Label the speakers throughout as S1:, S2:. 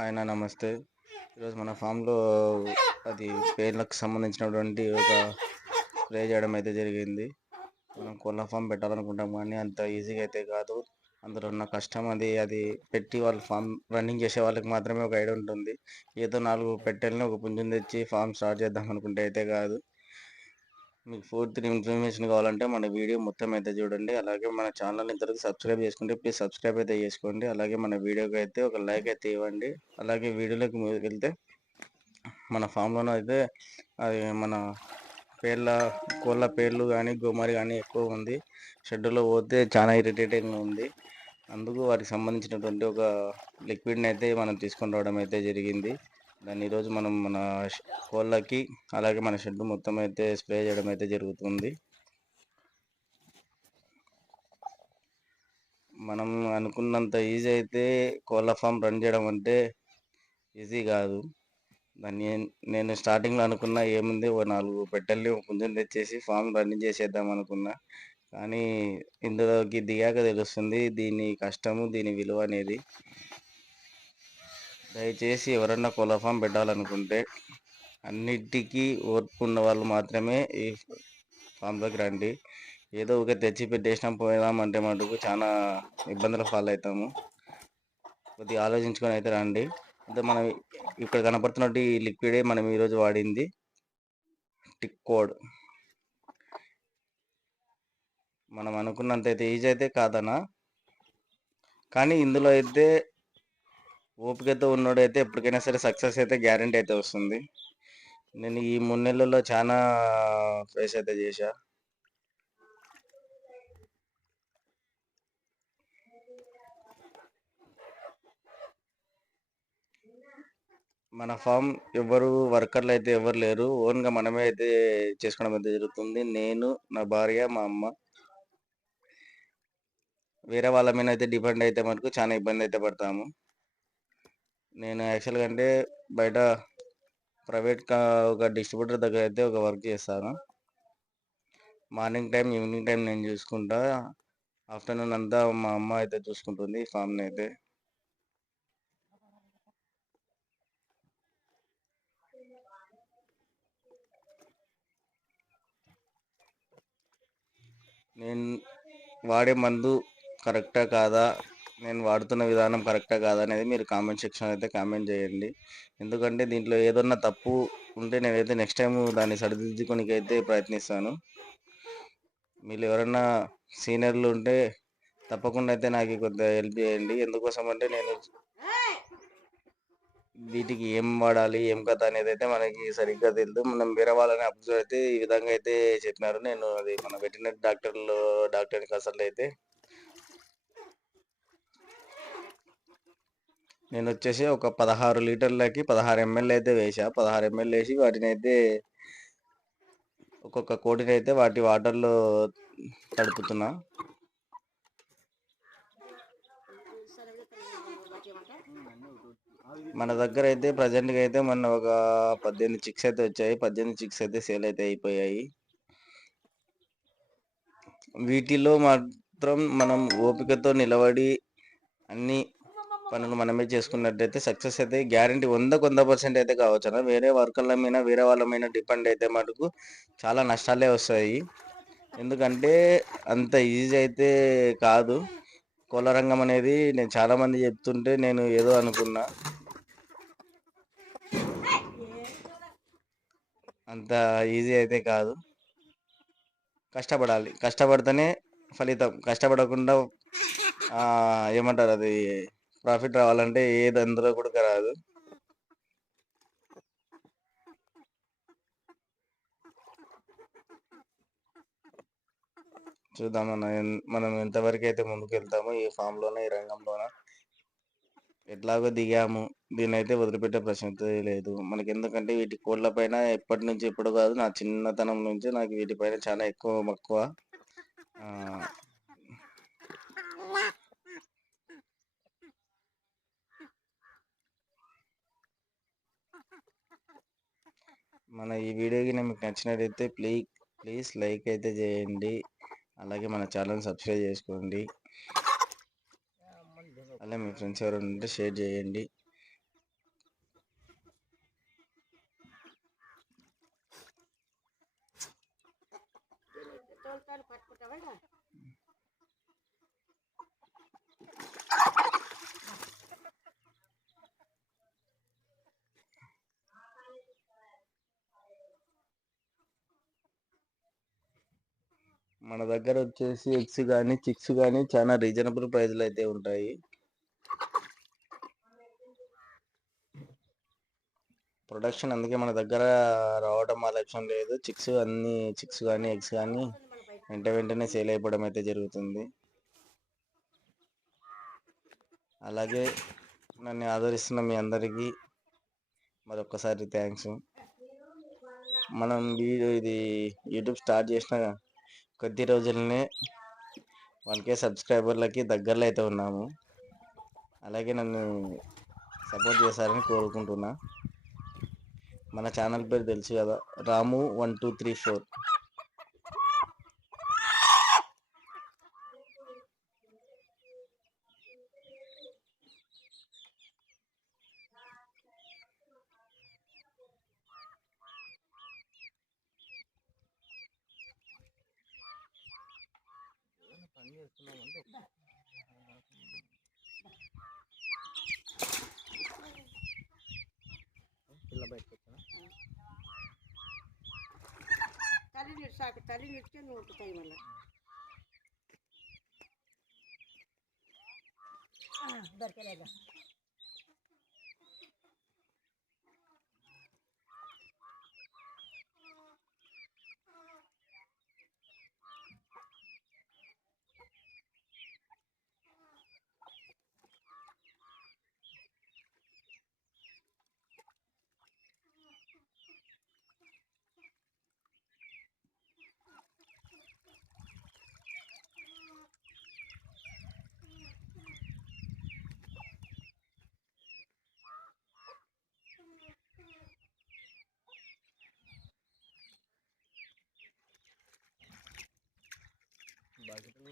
S1: Hi నమస్తే. ఈరోజు మన ఫామ్లో అది పేర్లకు సంబంధించినటువంటి ఒక స్ప్రే చేయడం అయితే జరిగింది. మనం కోళ్ళ ఫామ్ పెట్టాలనుకుంటాం కానీ అంత ఈజీగా అయితే కాదు. అందులో ఉన్న కష్టం అది అది పెట్టి వాళ్ళు ఫామ్ రన్నింగ్ చేసే వాళ్ళకి మాత్రమే ఒక ఐడియా ఉంటుంది. ఏదో నాలుగు పెట్టెల్ని ఒక పుంజుని తెచ్చి ఫామ్ స్టార్ట్ చేద్దాం అనుకుంటే అయితే కాదు. మీకు పూర్తి ఇన్ఫర్మేషన్ కావాలంటే మన వీడియో మొత్తం అయితే చూడండి. అలాగే మన ఛానల్ ఇంతవరకు సబ్స్క్రైబ్ చేసుకుంటే ప్లీజ్ సబ్స్క్రైబ్ అయితే చేసుకోండి. అలాగే మన వీడియోకి అయితే ఒక లైక్ అయితే ఇవ్వండి. అలాగే వీడియోలోకి వెళ్తే మన ఫామ్లోనూ అయితే అది మన పేర్ల కోళ్ళ పేర్లు కానీ గుమ్మరి కానీ ఎక్కువ ఉంది. షెడ్యూల్లో పోతే చాలా ఇరిటేటింగ్ ఉంది. అందుకు వాటికి సంబంధించినటువంటి ఒక లిక్విడ్ని అయితే మనం తీసుకొని రావడం అయితే జరిగింది. దాన్ని ఈరోజు మనం మన కోళ్ళకి అలాగే మన షెడ్ మొత్తం అయితే స్ప్రే చేయడం అయితే జరుగుతుంది. మనం అనుకున్నంత ఈజీ అయితే కోళ్ళ ఫామ్ రన్ చేయడం అంటే ఈజీ కాదు. దాన్ని నేను స్టార్టింగ్లో అనుకున్నా ఏముంది ఓ నాలుగు పెట్టెల్ని కొంచెం తెచ్చేసి ఫామ్ రన్నింగ్ చేసేద్దాం అనుకున్నా. కానీ ఇందులోకి దిగాక తెలుస్తుంది దీని కష్టము దీని విలువ అనేది. దయచేసి ఎవరన్నా కోళ్ళ ఫామ్ పెట్టాలనుకుంటే అన్నిటికీ ఓర్పు ఉన్న వాళ్ళు మాత్రమే ఈ ఫామ్లోకి రండి. ఏదో ఒక తెచ్చి పెట్టేసినాం పోయినామంటే మటుకు చాలా ఇబ్బందులు ఫాల్ అవుతాము కొద్దిగా ఆలోచించుకొని అయితే రండి. అంటే మనం ఇక్కడ కనపడుతున్నట్టు ఈ లిక్విడే మనం ఈరోజు వాడింది టిక్ కోడ్. మనం అనుకున్నంత అయితే ఈజీ అయితే కాదనా? కానీ ఇందులో అయితే ఓపికతో ఉన్నోడైతే ఎప్పటికైనా సరే సక్సెస్ అయితే గ్యారంటీ అయితే వస్తుంది. నేను ఈ మూడు నెలల్లో చాలా ఫేస్ అయితే చేశా. మన ఫామ్ ఎవరు వర్కర్లు అయితే ఎవరు లేరు. ఓన్గా మనమే అయితే చేసుకోవడం అయితే జరుగుతుంది. నేను నా భార్య మా అమ్మ. వేరే వాళ్ళ మీద అయితే డిపెండ్ అయితే మనకు చాలా ఇబ్బంది అయితే పడతాము. నేను యాక్చువల్గా అంటే బయట ప్రైవేట్ ఒక డిస్ట్రిబ్యూటర్ దగ్గర అయితే ఒక వర్క్ చేస్తాను. మార్నింగ్ టైం ఈవినింగ్ టైం నేను చూసుకుంటా. ఆఫ్టర్నూన్ అంతా మా అమ్మ అయితే చూసుకుంటుంది ఫామ్ని అయితే. నేను వాడే మందు కరెక్టా కాదా? నేను వాడుతున్న విధానం కరెక్టా కాదనేది అనేది మీరు కామెంట్ సెక్షన్ అయితే కామెంట్ చేయండి. ఎందుకంటే దీంట్లో ఏదన్నా తప్పు ఉంటే నేనైతే నెక్స్ట్ టైం దాన్ని సరిదిద్దుకోనికి అయితే ప్రయత్నిస్తాను. మీరు ఎవరన్నా సీనియర్లు ఉంటే తప్పకుండా అయితే నాకు కొంత హెల్ప్ చేయండి. ఎందుకోసం అంటే నేను వీటికి ఏం వాడాలి ఏం కథ అనేది అయితే మనకి సరిగ్గా తెలియదు మనం వేరే వాళ్ళని అబ్జర్వ్ అయితే ఈ విధంగా అయితే చెప్పినారు. నేను అది మన వెటర్నరీ డాక్టర్లు డాక్టర్ని కన్సల్ట్ అయితే నేను వచ్చేసి ఒక పదహారు లీటర్లకి పదహారు ఎంఎల్ అయితే వేసా పదహారు ఎంఎల్ వేసి వాటిని అయితే ఒక్కొక్క కోటిని అయితే వాటి వాటర్లో తడుపుతున్నా. మన దగ్గర అయితే ప్రజెంట్గా అయితే మొన్న ఒక పద్దెనిమిది చిక్స్ అయితే వచ్చాయి. పద్దెనిమిది చిక్స్ అయితే సేల్ అయితే అయిపోయాయి. వీటిలో మాత్రం మనం ఓపికతో నిలబడి అన్ని పనులు మనమే చేసుకున్నట్టయితే సక్సెస్ అయితే గ్యారంటీ వందకు వంద పర్సెంట్ అయితే కావచ్చు అన్న. వేరే వర్కర్ల మీద వేరే వాళ్ళ మీద డిపెండ్ అయితే మటుకు చాలా నష్టాలే వస్తాయి. ఎందుకంటే అంత ఈజీ అయితే కాదు. కోలరంగం రంగం అనేది నేను చాలామంది చెప్తుంటే నేను ఏదో అనుకున్నా. అంత ఈజీ అయితే కాదు. కష్టపడాలి. కష్టపడితేనే ఫలితం. కష్టపడకుండా ఏమంటారు అది? ప్రాఫిట్ రావాలంటే ఏది అందులో కూడా రాదు. చూద్దాం మనం మనం ఎంతవరకు అయితే ముందుకు వెళ్తామో ఈ ఫామ్లోనే ఈ రంగంలోన? ఎట్లాగో దిగాము. దీన్ని అయితే వదిలిపెట్టే ప్రశ్న లేదు. మనకి ఎందుకంటే వీటి కోళ్ళ పైన ఎప్పటి నుంచి ఎప్పుడు కాదు. నా చిన్నతనం నుంచి నాకు వీటిపైన చాలా ఎక్కువ మక్కువ. మన ఈ వీడియోకి మీకు నచ్చినట్టయితే ప్లీజ్ ప్లీజ్ లైక్ అయితే చేయండి. అలాగే మన ఛానల్ సబ్స్క్రైబ్ చేసుకోండి. అలాగే మీ ఫ్రెండ్స్ ఎవరైనా ఉంటే షేర్ చేయండి. మన దగ్గర వచ్చేసి ఎగ్స్ కానీ చిక్స్ కానీ చాలా రీజనబుల్ ప్రైస్లో అయితే ఉంటాయి. ప్రొడక్షన్ అందుకే మన దగ్గర రావడం ఆలస్యం లేదు. చిక్స్ అన్ని చిక్స్ కానీ ఎగ్స్ కానీ వెంట వెంటనే సేల్ అయిపోవడం అయితే జరుగుతుంది. అలాగే నన్ను ఆదరిస్తున్న మీ అందరికీ మరొకసారి థ్యాంక్స్. మనం వీడియో ఇది యూట్యూబ్ స్టార్ట్ చేసిన కొద్ది రోజులనే వన్ కే సబ్స్క్రైబర్లకి దగ్గరలో అయితే ఉన్నాము. అలాగే నన్ను సపోర్ట్ చేశారని కోరుకుంటున్నా. మన ఛానల్ పేరు తెలుసు కదా Ramu one two three four. పిల్ల బయటకు వచ్చానా?
S2: తల్లి నీరు సాకు తల్లి నీటికే నువ్వు ఉంటుంది మళ్ళీ. దొరకలేదా.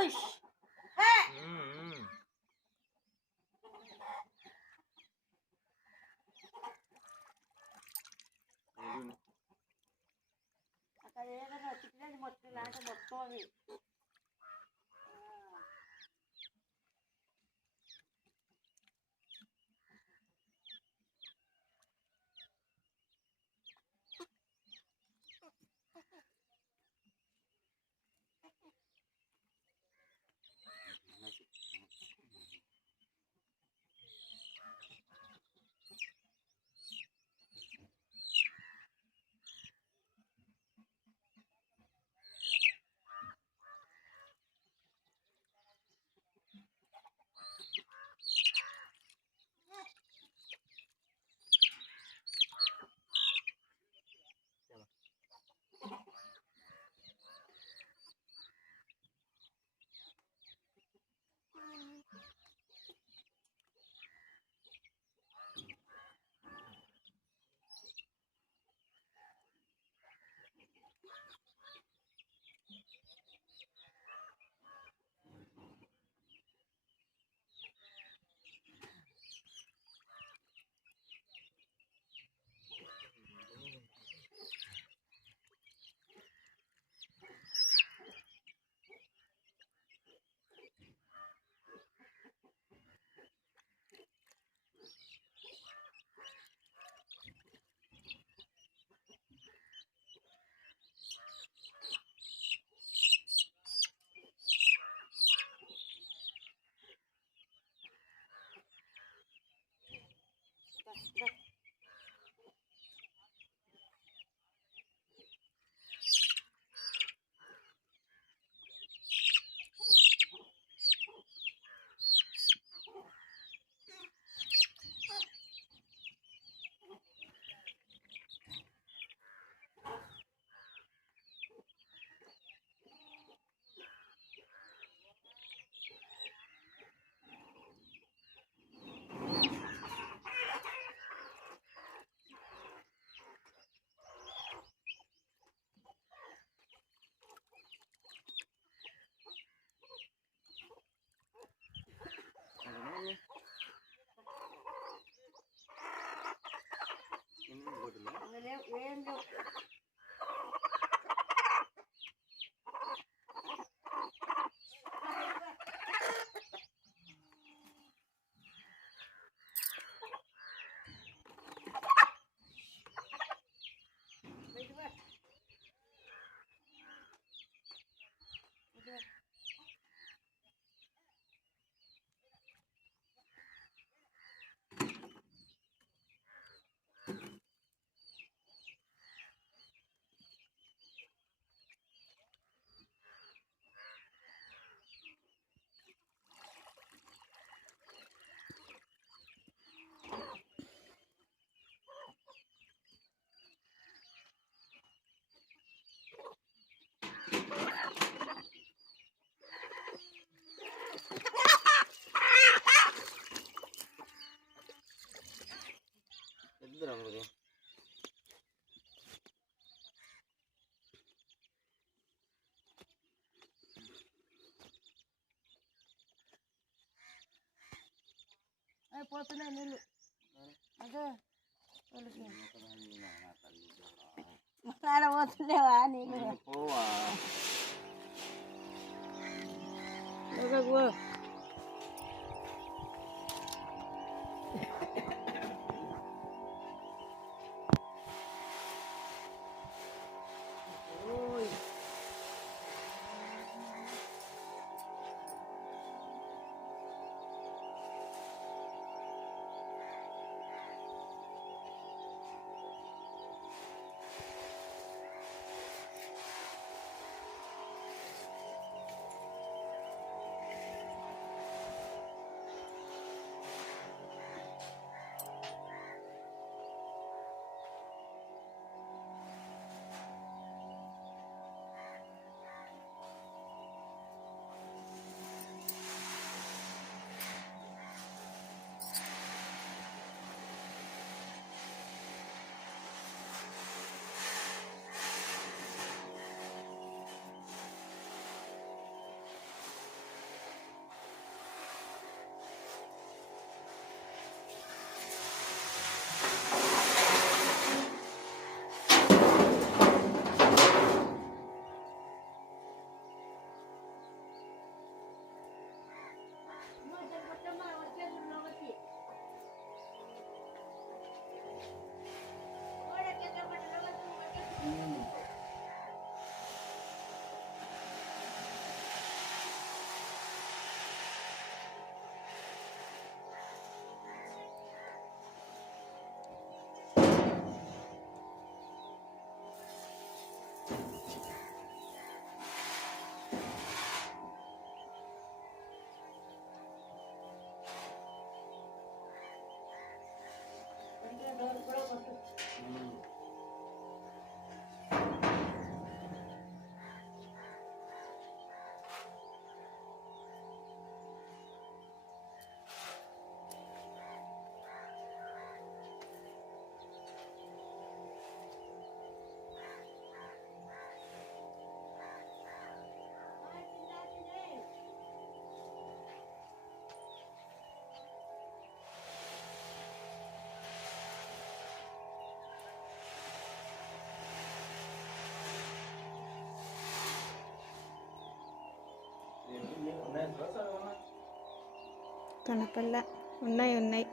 S2: హే
S1: మ్మ్, మ్మ్. ఏడు.
S2: అక్కడ ఏదైనా చికెన్ మొత్తం లాంటి మొత్తం Yeah.
S3: పోతున్నాయి నీళ్ళు. అదే. ఆడ పోతుండేవా నీళ్ళు?
S2: పోవా.
S4: కనపల్ల ఉన్నాయి ఉన్నాయి.